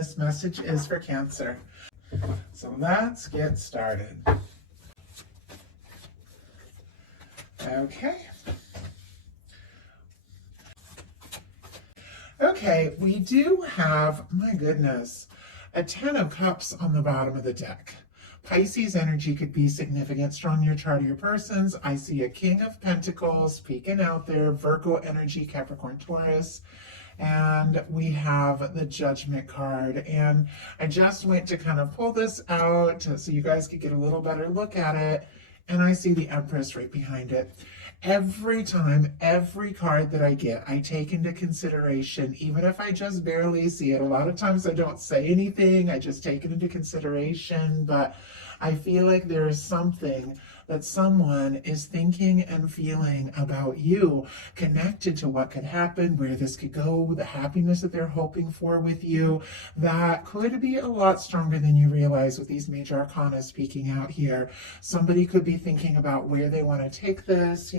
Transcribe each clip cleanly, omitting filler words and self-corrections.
this message is for Cancer. So let's get started. Okay, we do have, my goodness, a 10 of Cups on the bottom of the deck. Pisces energy could be significant, strong in your chart of your persons. I see a King of Pentacles peeking out there, Virgo energy, Capricorn, Taurus. And we have the Judgment card. And I just went to kind of pull this out so you guys could get a little better look at it. And I see the Empress right behind it. Every time, every card that I get, I take into consideration, even if I just barely see it. A lot of times I don't say anything, I just take it into consideration, but I feel like there is something that someone is thinking and feeling about you, connected to what could happen, where this could go, the happiness that they're hoping for with you, that could be a lot stronger than you realize with these major arcana speaking out here. Somebody could be thinking about where they want to take this,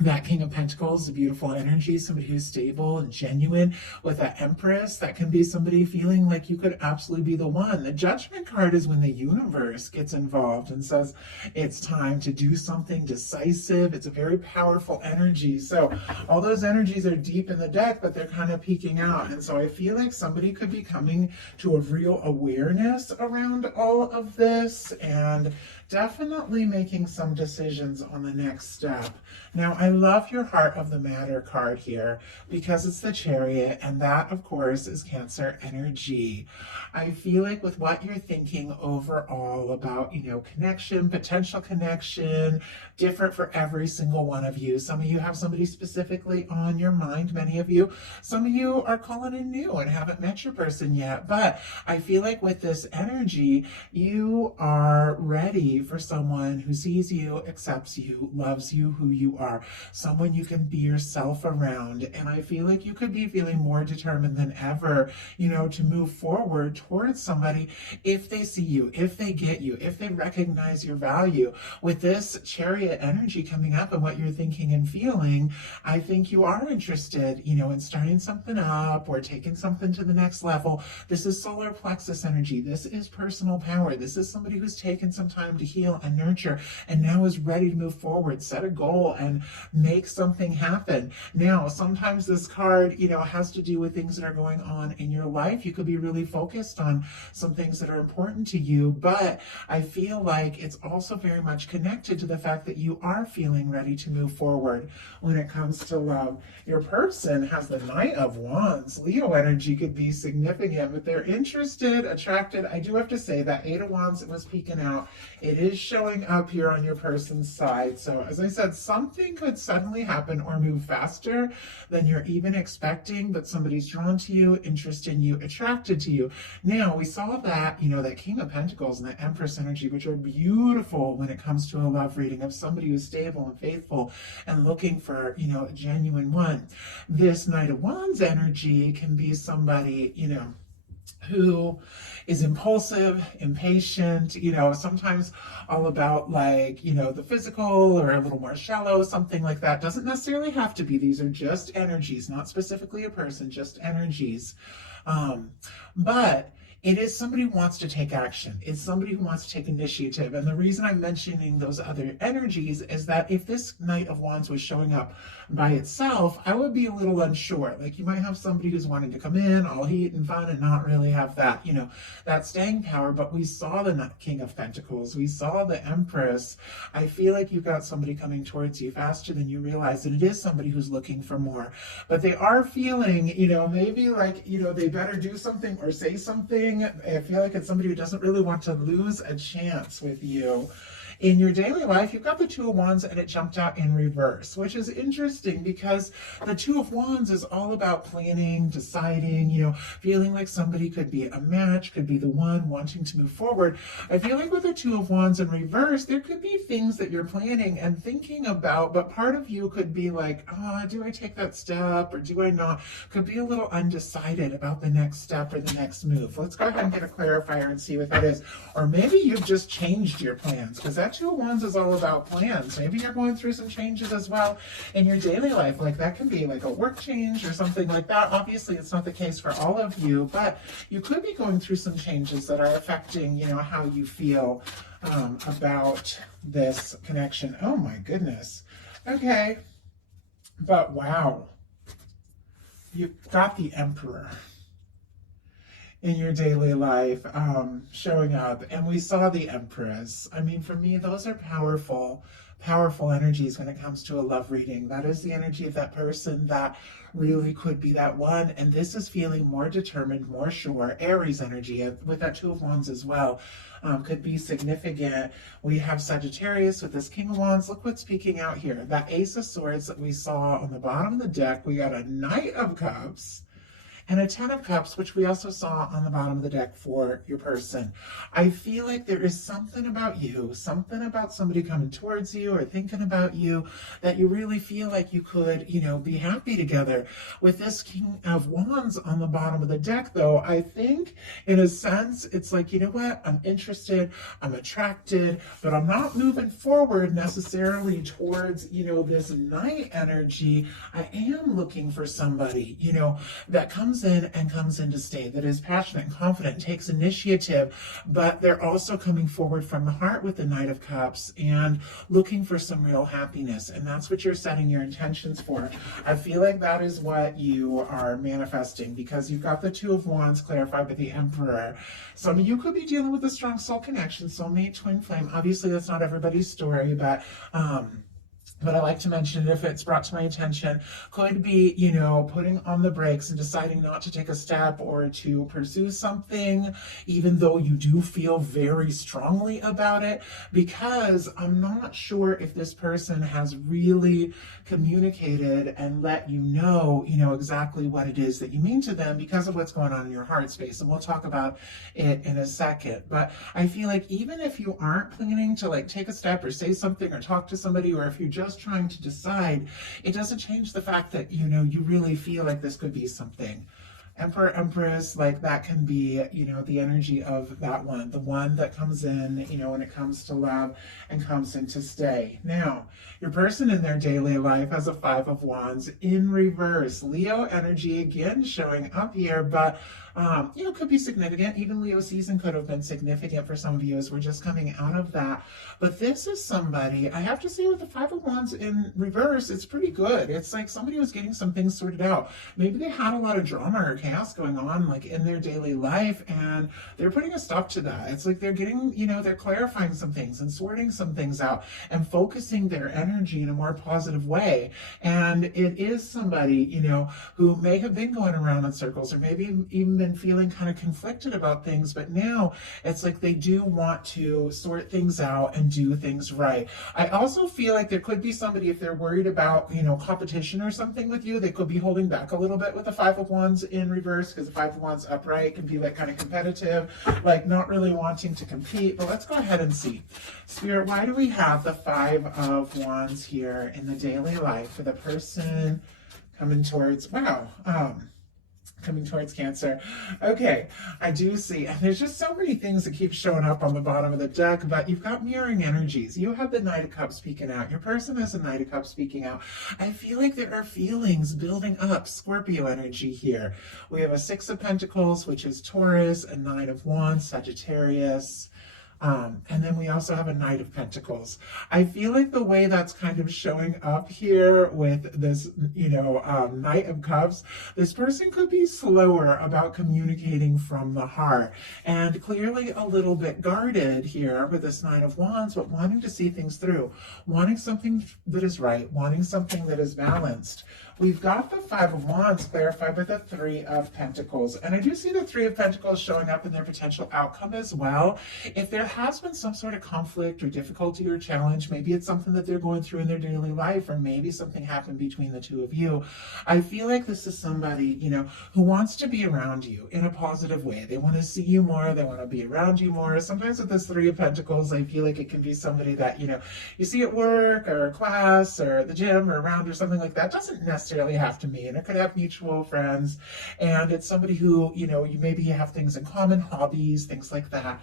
that King of Pentacles, a beautiful energy, somebody who's stable and genuine. With that Empress, that can be somebody feeling like you could absolutely be the one. The Judgment card is when the universe gets involved and says it's time to do something decisive. It's a very powerful energy. So all those energies are deep in the deck, but they're kind of peeking out. And so I feel like somebody could be coming to a real awareness around all of this and definitely making some decisions on the next step. Now, I love your Heart of the Matter card here because it's the Chariot, and that, of course, is Cancer energy. I feel like with what you're thinking overall about, connection, potential connection, different for every single one of you. Some of you have somebody specifically on your mind, many of you. Some of you are calling in new and haven't met your person yet, but I feel like with this energy, you are ready for someone who sees you, accepts you, loves you, who you are, someone you can be yourself around. And I feel like you could be feeling more determined than ever, to move forward towards somebody if they see you, if they get you, if they recognize your value. With this Chariot energy coming up and what you're thinking and feeling, I think you are interested, in starting something up or taking something to the next level. This is solar plexus energy. This is personal power. This is somebody who's taken some time to heal and nurture and now is ready to move forward, set a goal and make something happen. Now, sometimes this card, has to do with things that are going on in your life. You could be really focused on some things that are important to you, but I feel like it's also very much connected to the fact that you are feeling ready to move forward when it comes to love. Your person has the Knight of Wands. Leo energy could be significant, but they're interested, attracted. I do have to say that Eight of Wands was peeking out. It is showing up here on your person's side. So as I said, something could suddenly happen or move faster than you're even expecting, but somebody's drawn to you, interested in you, attracted to you. Now, we saw that, that King of Pentacles and that Empress energy, which are beautiful when it comes to a love reading of somebody who's stable and faithful and looking for, a genuine one. This Knight of Wands energy can be somebody, who is impulsive, impatient, sometimes all about the physical or a little more shallow, something like that. Doesn't necessarily have to be. These are just energies, not specifically a person, just energies. But it is somebody who wants to take action. It's somebody who wants to take initiative. And the reason I'm mentioning those other energies is that if this Knight of Wands was showing up by itself, I would be a little unsure. Like, you might have somebody who's wanting to come in all heat and fun and not really have that, that staying power. But we saw the King of Pentacles. We saw the Empress. I feel like you've got somebody coming towards you faster than you realize. And it is somebody who's looking for more. But they are feeling, maybe they better do something or say something. I feel like it's somebody who doesn't really want to lose a chance with you. In your daily life, you've got the Two of Wands and it jumped out in reverse, which is interesting because the Two of Wands is all about planning, deciding, feeling like somebody could be a match, could be the one wanting to move forward. I feel like with the Two of Wands in reverse, there could be things that you're planning and thinking about, but part of you could be like, do I take that step or do I not? Could be a little undecided about the next step or the next move. Let's go ahead and get a clarifier and see what that is. Or maybe you've just changed your plans, because that Two of Wands is all about plans. Maybe you're going through some changes as well in your daily life. Like that can be like a work change or something like that. Obviously, it's not the case for all of you, but you could be going through some changes that are affecting, you know, how you feel about this connection. Oh my goodness. Okay. But wow. You've got the Emperor in your daily life showing up, and we saw the Empress. I mean, for me, those are powerful energies when it comes to a love reading. That is the energy of that person that really could be that one, and this is feeling more determined, more sure. Aries energy with that Two of Wands as well could be significant. We have Sagittarius with this King of Wands. Look what's peeking out here. That Ace of Swords that we saw on the bottom of the deck. We got a Knight of Cups and a Ten of Cups, which we also saw on the bottom of the deck for your person. I feel like there is something about you, something about somebody coming towards you or thinking about you that you really feel like you could, you know, be happy together. With this King of Wands on the bottom of the deck, though, I think in a sense, it's like, you know what, I'm interested, I'm attracted, but I'm not moving forward necessarily towards, you know, this Knight energy. I am looking for somebody, you know, that comes in and comes in to stay, that is passionate and confident, takes initiative, but they're also coming forward from the heart with the Knight of Cups and looking for some real happiness. And that's what you're setting your intentions for. I feel like that is what you are manifesting, because you've got the Two of Wands clarified by the Emperor. Some of you could be dealing with a strong soul connection, soulmate, twin flame. Obviously, that's not everybody's story, but I like to mention it if it's brought to my attention. Could be, you know, putting on the brakes and deciding not to take a step or to pursue something, even though you do feel very strongly about it, because I'm not sure if this person has really communicated and let you know exactly what it is that you mean to them because of what's going on in your heart space. And we'll talk about it in a second. But I feel like even if you aren't planning to like take a step or say something or talk to somebody, or if you're just trying to decide, it doesn't change the fact that, you know, you really feel like this could be something. Emperor, Empress, like that can be, you know, the energy of that one, the one that comes in, you know, when it comes to love and comes in to stay. Now, your person in their daily life has a Five of Wands in reverse. Leo energy again showing up here, but you know, could be significant. Even Leo season could have been significant for some of you as we're just coming out of that. But this is somebody, I have to say, with the Five of Wands in reverse, it's pretty good. It's like somebody was getting some things sorted out. Maybe they had a lot of drama or chaos going on like in their daily life, and they're putting a stop to that. It's like they're getting, you know, they're clarifying some things and sorting some things out and focusing their energy in a more positive way. And it is somebody, you know, who may have been going around in circles, or maybe even been feeling kind of conflicted about things, but now it's like they do want to sort things out and do things right. I also feel like there could be somebody, if they're worried about, you know, competition or something with you, they could be holding back a little bit with the Five of Wands in reverse, because the Five of Wands upright can be like kind of competitive, like not really wanting to compete. But let's go ahead and see. Spirit, why do we have the Five of Wands here in the daily life for the person coming towards, coming towards Cancer? Okay, I do see, and there's just so many things that keep showing up on the bottom of the deck, but you've got mirroring energies. You have the Knight of Cups speaking out. Your person has a Knight of Cups speaking out. I feel like there are feelings building up. Scorpio energy here. We have a Six of Pentacles, which is Taurus, a Nine of Wands, Sagittarius. And then we also have a Knight of Pentacles. I feel like the way that's kind of showing up here with this, you know, Knight of Cups, this person could be slower about communicating from the heart and clearly a little bit guarded here with this Nine of Wands, but wanting to see things through, wanting something that is right, wanting something that is balanced. We've got the Five of Wands clarified by the Three of Pentacles. And I do see the Three of Pentacles showing up in their potential outcome as well. If there has been some sort of conflict or difficulty or challenge, maybe it's something that they're going through in their daily life, or maybe something happened between the two of you. I feel like this is somebody, you know, who wants to be around you in a positive way. They want to see you more. They want to be around you more. Sometimes with this Three of Pentacles, I feel like it can be somebody that, you know, you see at work or class or the gym or around or something like that. Doesn't necessarily necessarily have to mean. It could have mutual friends, and it's somebody who, you maybe have things in common, hobbies, things like that,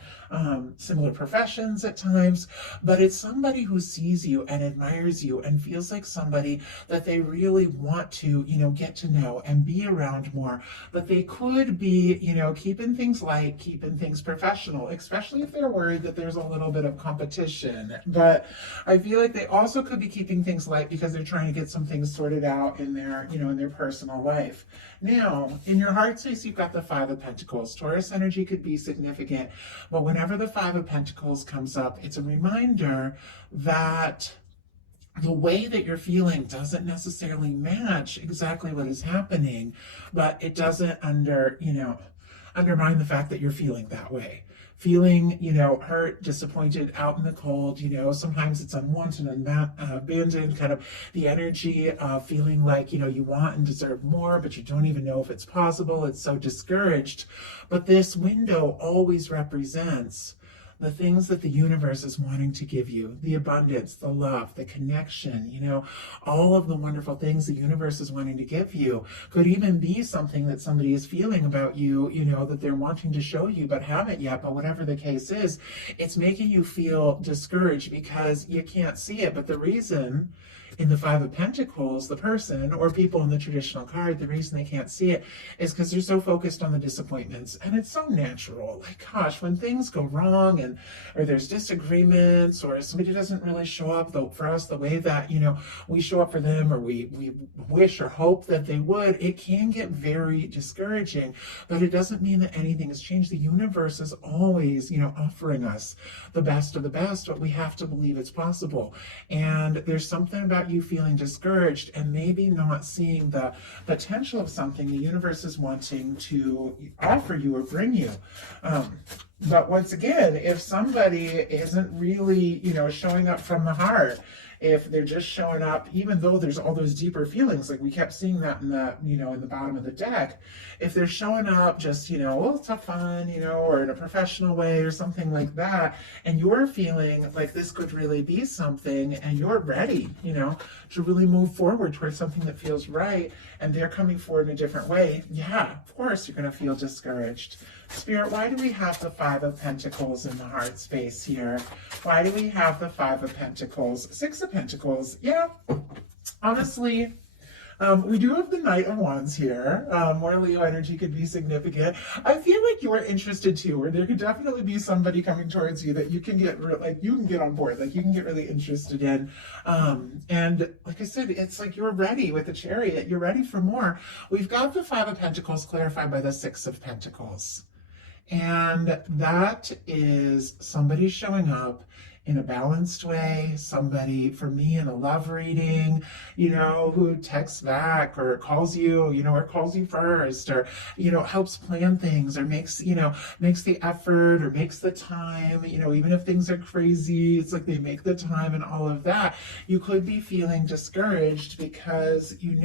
similar professions at times, but it's somebody who sees you and admires you and feels like somebody that they really want to, get to know and be around more. But they could be, keeping things light, keeping things professional, especially if they're worried that there's a little bit of competition. But I feel like they also could be keeping things light because they're trying to get some things sorted out in their, in their personal life. Now, in your heart space, you've got the Five of Pentacles. Taurus energy could be significant, but whenever the Five of Pentacles comes up, it's a reminder that the way that you're feeling doesn't necessarily match exactly what is happening, but it doesn't undermine the fact that you're feeling that way. Feeling, hurt, disappointed, out in the cold, sometimes it's unwanted and abandoned, kind of the energy of feeling like, you want and deserve more, but you don't even know if it's possible. It's so discouraged. But this window always represents the things that the universe is wanting to give you, the abundance, the love, the connection, all of the wonderful things the universe is wanting to give you. Could even be something that somebody is feeling about you, that they're wanting to show you but haven't yet. But whatever the case is, it's making you feel discouraged because you can't see it. But the reason in the Five of Pentacles, the person or people in the traditional card, the reason they can't see it is because they're so focused on the disappointments. And it's so natural. Like, gosh, when things go wrong or there's disagreements or somebody doesn't really show up for us the way that, we show up for them or we wish or hope that they would, it can get very discouraging. But it doesn't mean that anything has changed. The universe is always, offering us the best of the best, but we have to believe it's possible. And there's something about you feeling discouraged and maybe not seeing the potential of something the universe is wanting to offer you or bring you. But once again, if somebody isn't really, showing up from the heart, if they're just showing up, even though there's all those deeper feelings, like we kept seeing that in the, in the bottom of the deck, if they're showing up just, well, it's not fun, or in a professional way or something like that, and you're feeling like this could really be something and you're ready, to really move forward towards something that feels right, and they're coming forward in a different way, yeah, of course you're going to feel discouraged. Spirit, why do we have the Five of Pentacles in the heart space here? Why do we have the Five of Pentacles? Six of Pentacles, yeah, honestly, we do have the Knight of Wands here. More Leo energy could be significant. I feel like you're interested too, or there could definitely be somebody coming towards you that you can get you can get on board, like you can get really interested in. And like I said, it's like you're ready with the Chariot. You're ready for more. We've got the Five of Pentacles clarified by the Six of Pentacles. And that is somebody showing up in a balanced way, somebody, for me, in a love reading, who texts back or calls you, or calls you first, or, helps plan things, or makes the effort or makes the time, even if things are crazy, it's like they make the time and all of that. You could be feeling discouraged because you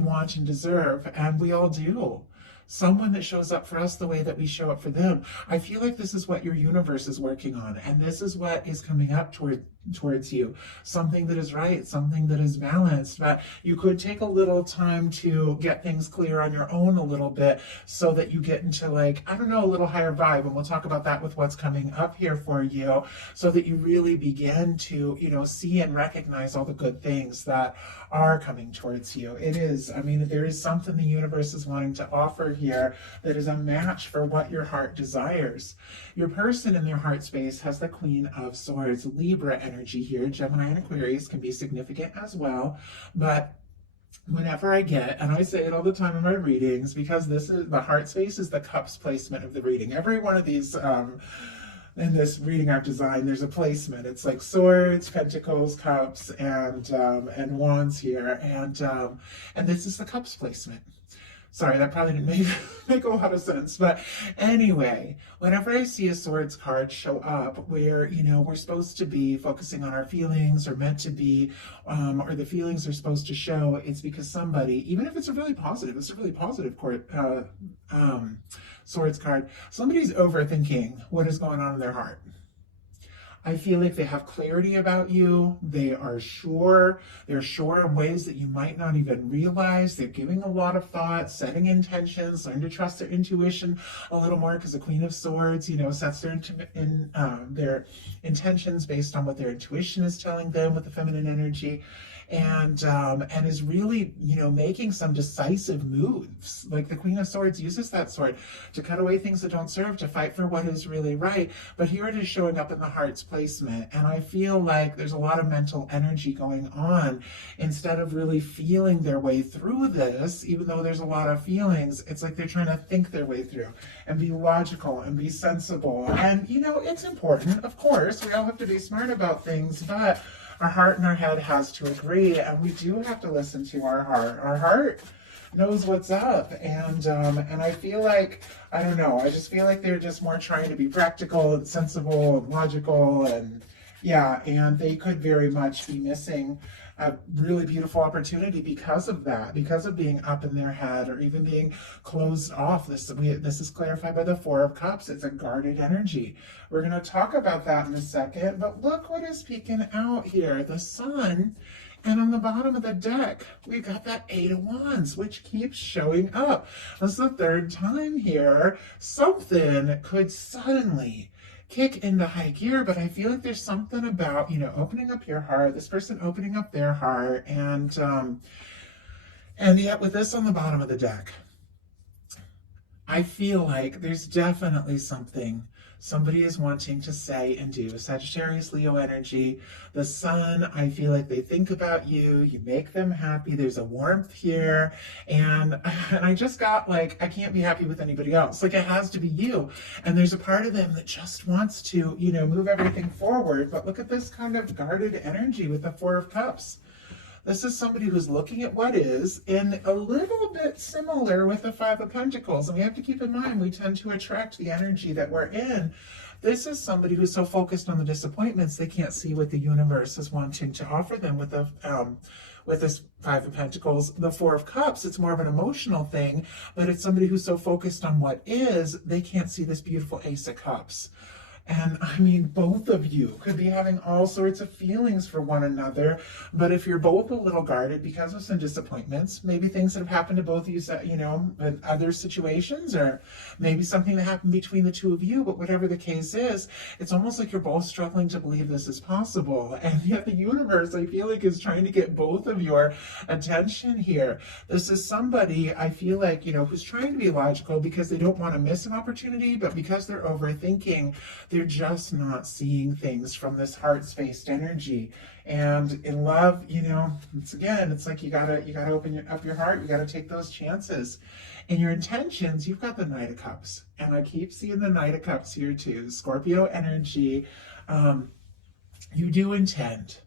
want and deserve, and we all do. Someone that shows up for us the way that we show up for them. I feel like this is what your universe is working on, and this is what is coming up towards you. Something that is right, something that is balanced. But you could take a little time to get things clear on your own a little bit so that you get into a little higher vibe. And we'll talk about that with what's coming up here for you, so that you really begin to, see and recognize all the good things that are coming towards you. There is something the universe is wanting to offer here that is a match for what your heart desires. Your person in their heart space has the Queen of Swords, Libra energy here. Gemini and Aquarius can be significant as well, but whenever I get, and I say it all the time in my readings, because this is the heart space is the cups placement of the reading. Every one of these in this reading I've designed, there's a placement. It's like swords, pentacles, cups, and wands here, and this is the cups placement. Sorry, that probably didn't make a lot of sense. But anyway, whenever I see a swords card show up where, we're supposed to be focusing on our feelings, or meant to be, or the feelings are supposed to show, it's because somebody, even if it's a really positive swords card, somebody's overthinking what is going on in their heart. I feel like they have clarity about you. They are sure. They're sure in ways that you might not even realize. They're giving a lot of thought, setting intentions, learn to trust their intuition a little more, because the Queen of Swords, sets their intentions based on what their intuition is telling them with the feminine energy. And is really, making some decisive moves. Like the Queen of Swords uses that sword to cut away things that don't serve, to fight for what is really right. But here it is showing up in the heart's placement. And I feel like there's a lot of mental energy going on. Instead of really feeling their way through this, even though there's a lot of feelings, it's like they're trying to think their way through and be logical and be sensible. And, it's important, of course. We all have to be smart about things, but our heart and our head has to agree, and we do have to listen to our heart. Our heart knows what's up, and I feel like, I don't know, I just feel like they're just more trying to be practical and sensible and logical, and and they could very much be missing a really beautiful opportunity because of that, because of being up in their head or even being closed off. This is clarified by the Four of Cups. It's a guarded energy. We're going to talk about that in a second, but look what is peeking out here. The Sun, and on the bottom of the deck, we've got that Eight of Wands, which keeps showing up. This is the third time here. Something could suddenly kick into high gear, but I feel like there's something about, opening up your heart, this person opening up their heart, and yet with this on the bottom of the deck, I feel like there's definitely something somebody is wanting to say and do. Sagittarius, Leo energy. The Sun, I feel like they think about you. You make them happy. There's a warmth here. And I just got like, I can't be happy with anybody else. Like, it has to be you. And there's a part of them that just wants to, move everything forward. But look at this kind of guarded energy with the Four of Cups. This is somebody who's looking at what is, and a little bit similar with the Five of Pentacles. And we have to keep in mind, we tend to attract the energy that we're in. This is somebody who's so focused on the disappointments, they can't see what the universe is wanting to offer them with this Five of Pentacles. The Four of Cups, it's more of an emotional thing, but it's somebody who's so focused on what is, they can't see this beautiful Ace of Cups. And I mean, both of you could be having all sorts of feelings for one another. But if you're both a little guarded because of some disappointments, maybe things that have happened to both of you, in other situations, or maybe something that happened between the two of you, but whatever the case is, it's almost like you're both struggling to believe this is possible. And yet the universe, I feel like, is trying to get both of your attention here. This is somebody, I feel like, who's trying to be logical because they don't want to miss an opportunity, but because they're overthinking, they're just not seeing things from this heart-spaced energy. And in love, it's like you gotta open up your heart. You gotta take those chances. In your intentions, you've got the Knight of Cups, and I keep seeing the Knight of Cups here too. Scorpio energy. You do intend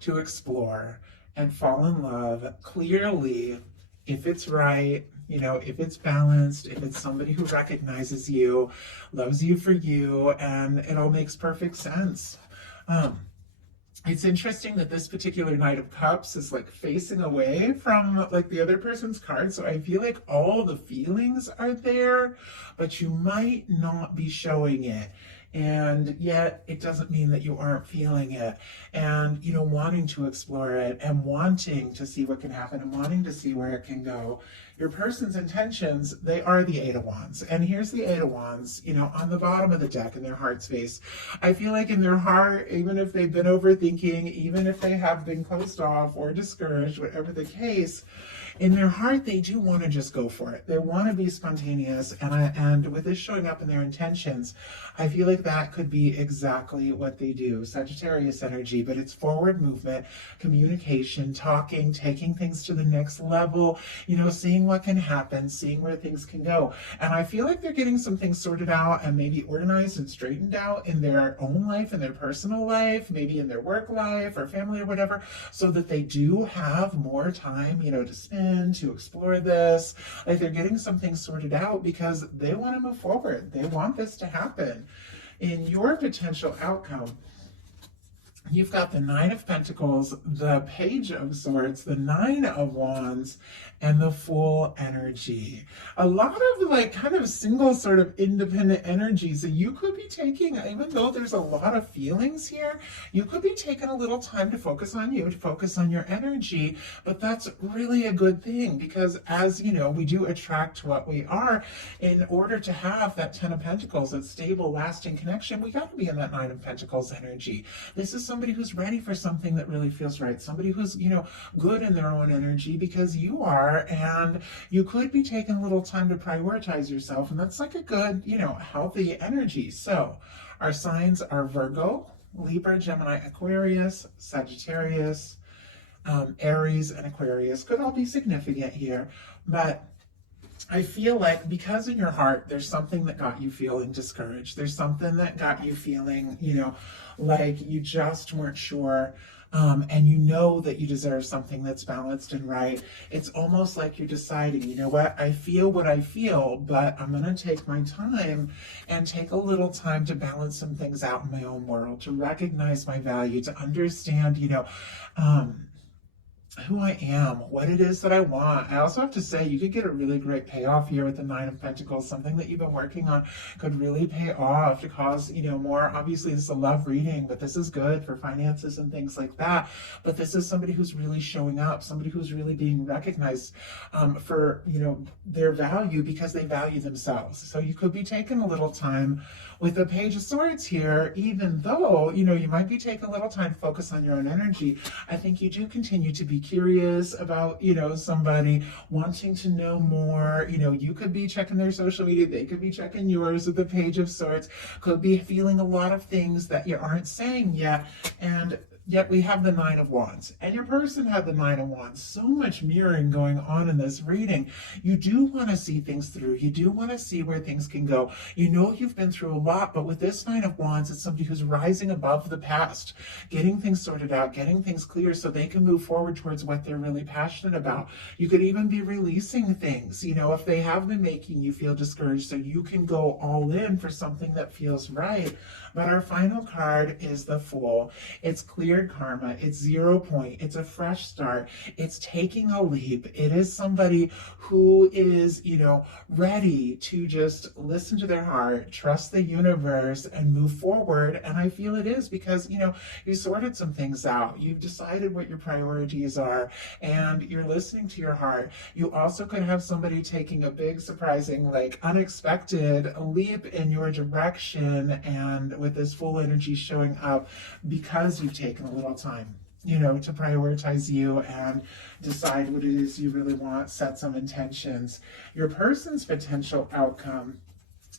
to explore and fall in love clearly, if it's right. If it's balanced, if it's somebody who recognizes you, loves you for you, and it all makes perfect sense. It's interesting that this particular Knight of Cups is like facing away from like the other person's card. So I feel like all the feelings are there, but you might not be showing it. And yet it doesn't mean that you aren't feeling it, and wanting to explore it and wanting to see what can happen and wanting to see where it can go. Your person's intentions, they are the Eight of Wands. And here's the Eight of Wands, on the bottom of the deck in their heart space. I feel like in their heart, even if they've been overthinking, even if they have been closed off or discouraged, whatever the case, in their heart, they do want to just go for it. They want to be spontaneous. And with this showing up in their intentions, I feel like that could be exactly what they do. Sagittarius energy, but it's forward movement, communication, talking, taking things to the next level, seeing what can happen, seeing where things can go. And I feel like they're getting some things sorted out and maybe organized and straightened out in their own life, in their personal life, maybe in their work life or family or whatever, so that they do have more time, to spend, to explore this. Like, they're getting some things sorted out because they want to move forward. They want this to happen. In your potential outcome, you've got the Nine of Pentacles, the Page of Swords, the Nine of Wands, and the Fool energy. A lot of like kind of single sort of independent energy. So you could be taking, even though there's a lot of feelings here, you could be taking a little time to focus on you, to focus on your energy. But that's really a good thing, because as you know, we do attract what we are. In order to have that 10 of Pentacles, that stable, lasting connection, we got to be in that 9 of Pentacles energy. This is somebody who's ready for something that really feels right. Somebody who's, good in their own energy, because you are, and you could be taking a little time to prioritize yourself, and that's like a good, healthy energy. So our signs are Virgo, Libra, Gemini, Aquarius, Sagittarius, Aries, and Aquarius could all be significant here, but I feel like because in your heart, there's something that got you feeling discouraged. There's something that got you feeling, like you just weren't sure. And you know that you deserve something that's balanced and right. It's almost like you're deciding, you know what I feel, but I'm going to take my time and take a little time to balance some things out in my own world, to recognize my value, to understand, who I am, what it is that I want. I also have to say, you could get a really great payoff here with the 9 of Pentacles. Something that you've been working on could really pay off to cause, more. Obviously, this is a love reading, but this is good for finances and things like that. But this is somebody who's really showing up, somebody who's really being recognized for, their value, because they value themselves. So you could be taking a little time with the Page of Swords here, even though, you might be taking a little time to focus on your own energy. I think you do continue to be curious about, somebody, wanting to know more. You could be checking their social media, they could be checking yours with the Page of Swords, could be feeling a lot of things that you aren't saying yet, and yet we have the 9 of Wands, and your person had the 9 of Wands. So much mirroring going on in this reading. You do want to see things through. You do want to see where things can go. You've been through a lot, but with this 9 of Wands, it's somebody who's rising above the past, getting things sorted out, getting things clear so they can move forward towards what they're really passionate about. You could even be releasing things, if they have been making you feel discouraged, so you can go all in for something that feels right. But our final card is the Fool. It's cleared karma. It's 0 point. It's a fresh start. It's taking a leap. It is somebody who is, ready to just listen to their heart, trust the universe, and move forward. And I feel it is because, you sorted some things out. You've decided what your priorities are, and you're listening to your heart. You also could have somebody taking a big, surprising, unexpected leap in your direction, and with this Full energy showing up because you've taken a little time, to prioritize you and decide what it is you really want, set some intentions. Your person's potential outcome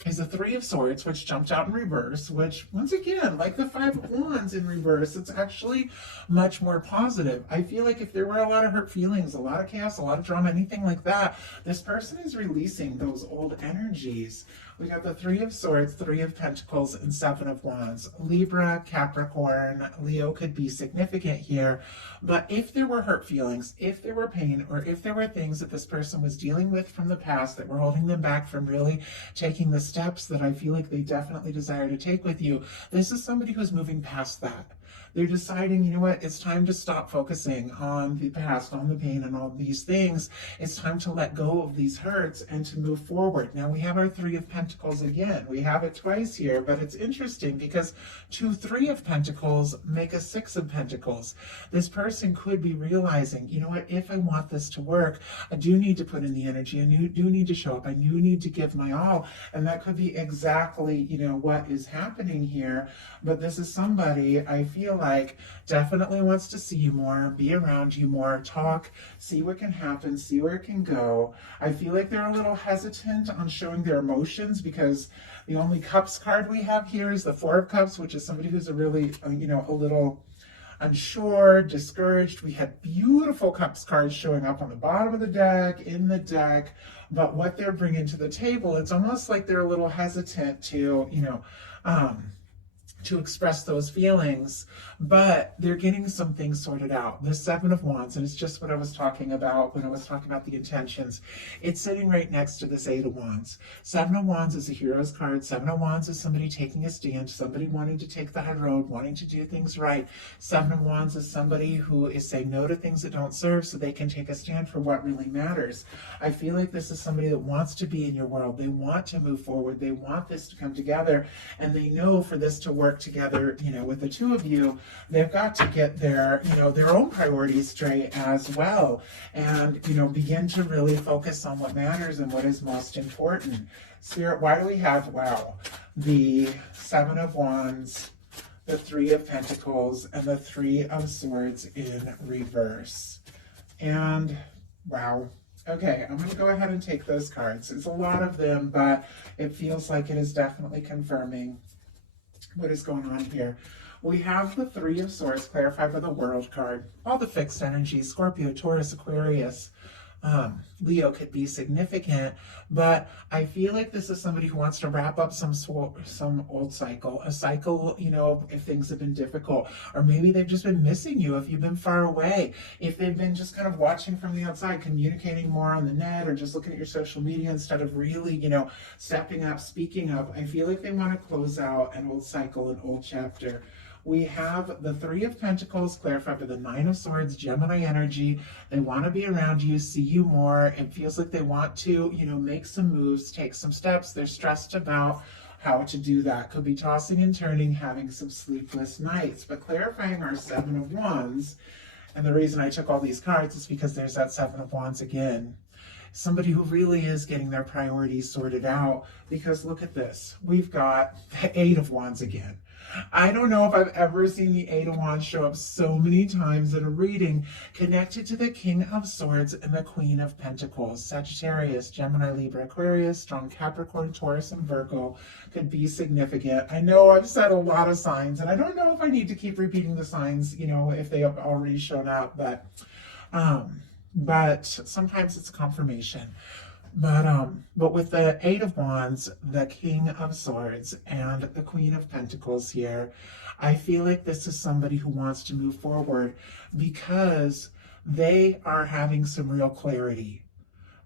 is the 3 of Swords, which jumped out in reverse, which, once again, like the 5 of Wands in reverse, it's actually much more positive. I feel like if there were a lot of hurt feelings, a lot of chaos, a lot of drama, anything like that, this person is releasing those old energies. We got the 3 of Swords, 3 of Pentacles, and 7 of Wands. Libra, Capricorn, Leo could be significant here. But if there were hurt feelings, if there were pain, or if there were things that this person was dealing with from the past that were holding them back from really taking the steps that I feel like they definitely desire to take with you, this is somebody who's moving past that. They're deciding, you know what, it's time to stop focusing on the past, on the pain, and all these things. It's time to let go of these hurts and to move forward. Now we have our 3 of Pentacles again. We have it twice here, but it's interesting because 3 of Pentacles make a 6 of Pentacles. This person could be realizing, you know what, if I want this to work, I do need to put in the energy. I do need to show up. I do need to give my all. And that could be exactly, what is happening here. But this is somebody I feel like definitely wants to see you more, be around you more, talk, see what can happen, see where it can go. I feel like they're a little hesitant on showing their emotions because the only Cups card we have here is the 4 of Cups, which is somebody who's a really, a little unsure, discouraged. We had beautiful Cups cards showing up on the bottom of the deck, in the deck, but what they're bringing to the table, it's almost like they're a little hesitant to, to express those feelings, but they're getting some things sorted out. The Seven of Wands, and it's just what I was talking about when I was talking about the intentions. It's sitting right next to this Eight of Wands. Seven of Wands is a hero's card. Seven of Wands is somebody taking a stand, somebody wanting to take the high road, wanting to do things right. Seven of Wands is somebody who is saying no to things that don't serve so they can take a stand for what really matters. I feel like this is somebody that wants to be in your world. They want to move forward. They want this to come together, and they know for this to work together, with the two of you, they've got to get their, their own priorities straight as well, and, begin to really focus on what matters and what is most important. Spirit, why do we have, the Seven of Wands, the Three of Pentacles, and the Three of Swords in reverse? And, wow. Okay, I'm going to go ahead and take those cards. It's a lot of them, but it feels like it is definitely confirming what is going on here. We have the Three of Swords clarified by the World card. All the fixed energies, Scorpio, Taurus, Aquarius, Leo could be significant, but I feel like this is somebody who wants to wrap up some old cycle, a cycle, if things have been difficult, or maybe they've just been missing you if you've been far away, if they've been just kind of watching from the outside, communicating more on the net, or just looking at your social media instead of really, stepping up, speaking up. I feel like they want to close out an old cycle, an old chapter. We have the Three of Pentacles clarified by the Nine of Swords, Gemini energy. They want to be around you, see you more. It feels like they want to, make some moves, take some steps. They're stressed about how to do that. Could be tossing and turning, having some sleepless nights. But clarifying our Seven of Wands, and the reason I took all these cards is because there's that Seven of Wands again. Somebody who really is getting their priorities sorted out, because look at this. We've got the Eight of Wands again. I don't know if I've ever seen the Eight of Wands show up so many times in a reading, connected to the King of Swords and the Queen of Pentacles. Sagittarius, Gemini, Libra, Aquarius, strong Capricorn, Taurus, and Virgo could be significant. I know I've said a lot of signs, and I don't know if I need to keep repeating the signs, if they have already shown up, but sometimes it's a confirmation. But with the Eight of Wands, the King of Swords, and the Queen of Pentacles here, I feel like this is somebody who wants to move forward because they are having some real clarity,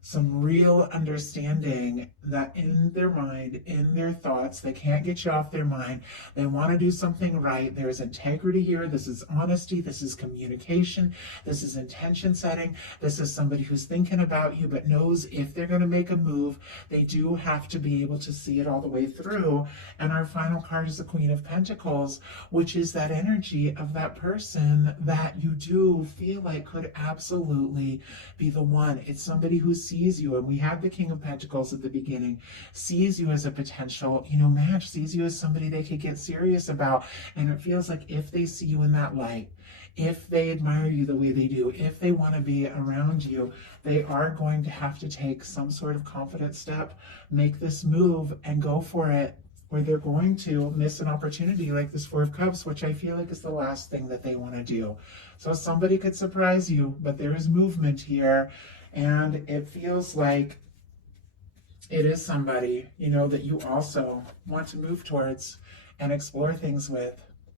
some real understanding that in their mind, in their thoughts, they can't get you off their mind. They want to do something right. There's integrity here. This is honesty. This is communication. This is intention setting. This is somebody who's thinking about you, but knows if they're going to make a move, they do have to be able to see it all the way through. And our final card is the Queen of Pentacles, which is that energy of that person that you do feel like could absolutely be the one. It's somebody who sees you, and we have the King of Pentacles at the beginning, sees you as a potential, match, sees you as somebody they could get serious about. And it feels like if they see you in that light, if they admire you the way they do, if they want to be around you, they are going to have to take some sort of confident step, make this move, and go for it, or they're going to miss an opportunity like this Four of Cups, which I feel like is the last thing that they want to do. So somebody could surprise you, but there is movement here. And it feels like it is somebody, that you also want to move towards and explore things with.